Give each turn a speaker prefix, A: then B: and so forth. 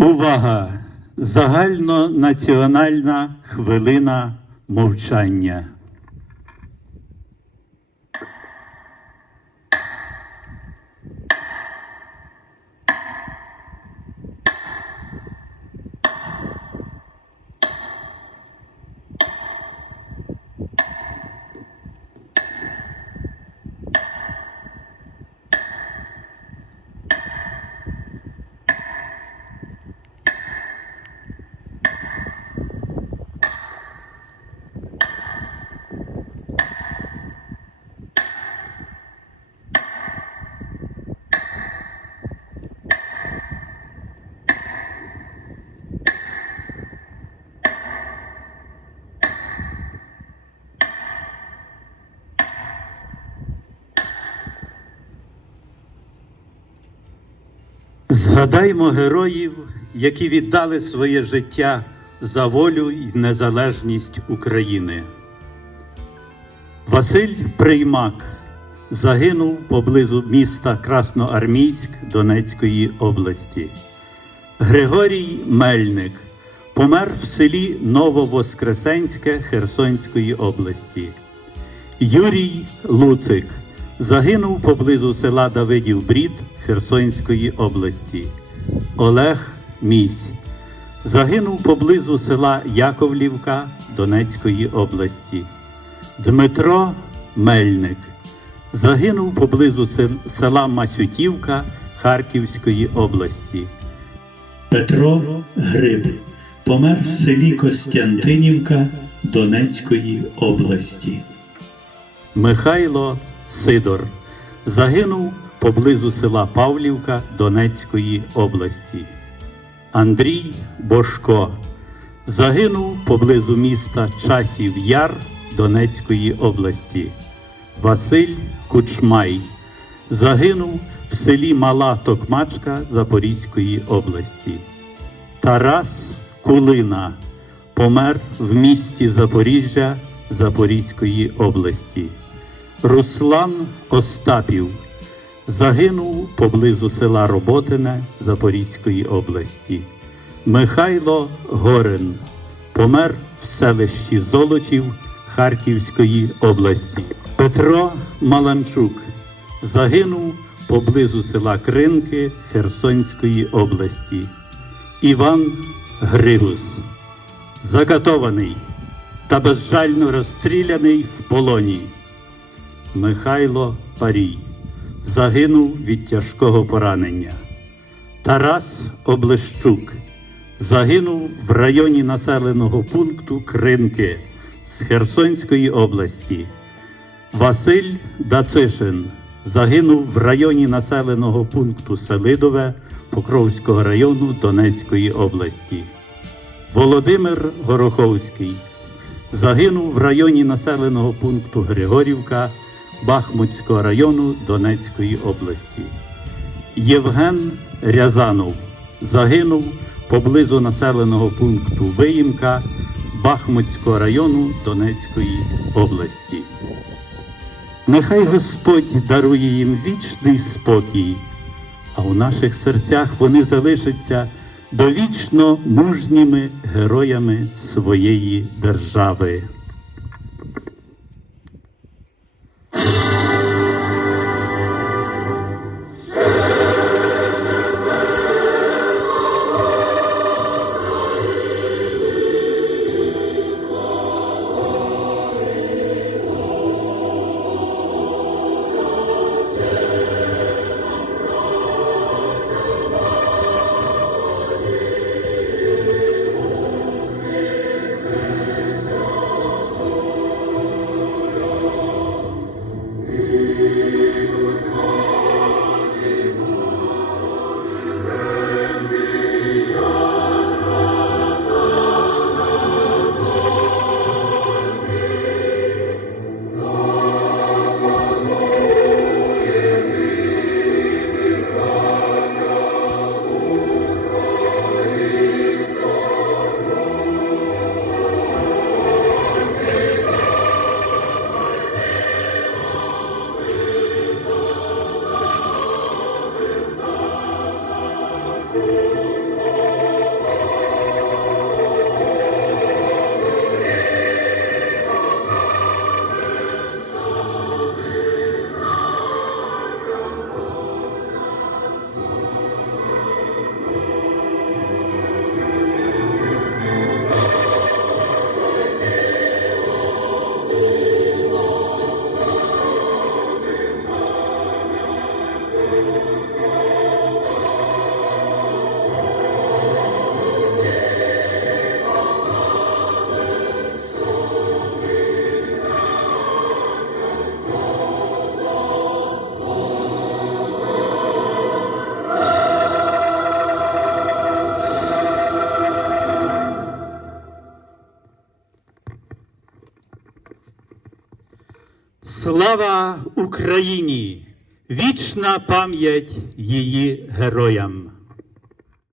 A: Увага! Загальнонаціональна хвилина мовчання. Згадаймо героїв, які віддали своє життя за волю і незалежність України. Василь Приймак загинув поблизу міста Красноармійськ Донецької області. Григорій Мельник помер в селі Нововоскресенське Херсонської області. Юрій Луцик загинув поблизу села Давидів Брід Херсонської області. Олег Місь загинув поблизу села Яковлівка Донецької області. Дмитро Мельник загинув поблизу села Масютівка Харківської області. Петро Гриб помер в селі Костянтинівка Донецької області. Михайло Сидор загинув поблизу села Павлівка Донецької області. Андрій Бошко загинув поблизу міста Часів Яр Донецької області. Василь Кучмай загинув в селі Мала Токмачка Запорізької області. Тарас Кулина помер в місті Запоріжжя Запорізької області. Руслан Остапів загинув поблизу села Роботине Запорізької області. Михайло Горин помер в селищі Золочів Харківської області. Петро Маланчук загинув поблизу села Кринки Херсонської області. Іван Григус закатований та безжально розстріляний в полоні. Михайло Парій загинув від тяжкого поранення. Тарас Облещук загинув в районі населеного пункту Кринки з Херсонської області. Василь Дацишин загинув в районі населеного пункту Селидове Покровського району Донецької області. Володимир Гороховський загинув в районі населеного пункту Григорівка Бахмутського району Донецької області. Євген Рязанов загинув поблизу населеного пункту Виїмка Бахмутського району Донецької області. Нехай Господь дарує їм вічний спокій, а у наших серцях вони залишаться довічно мужніми героями своєї держави. Слава Україні! Вічна пам'ять її героям!